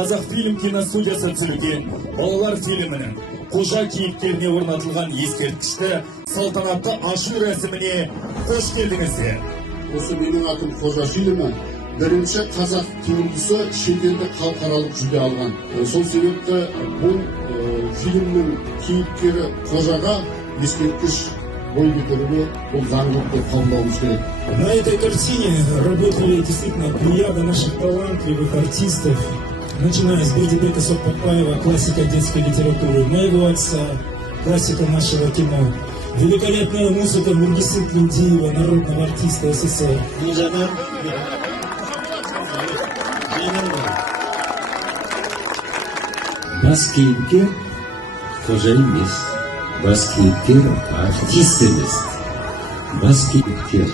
Қазақфильм киностудиясы түсірген балалар фильмінің қожа кейіпкеріне орнатылған ескерткішті салтанатты ашу рәсіміне қош келдіңіздер. Осы менің атым қожа фильмі бірінші қазақ туындысы шетелдік халықаралық жүлде алған. Сол себепті бұл фильмнің кейіпкері қожаға ескерткіш бой көтеруге бұл заңдылық деп қабылдауымыз керек. На этой картине работали действительно плеяда наших талантливых артистов, начиная с Бердибека Сокпакбаева, классика детской литературы, моего отца, классика нашего кино. Великолепная музыка Нургисы Клюдиева, народного артиста СССР. Бас кейіпкер қожа емес, бас кейіпкер артист емес, бас кейіпкер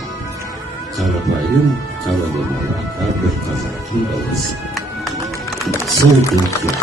қарапайым қала болмаған әрбір қазақтың баласы. Сол кейіпкер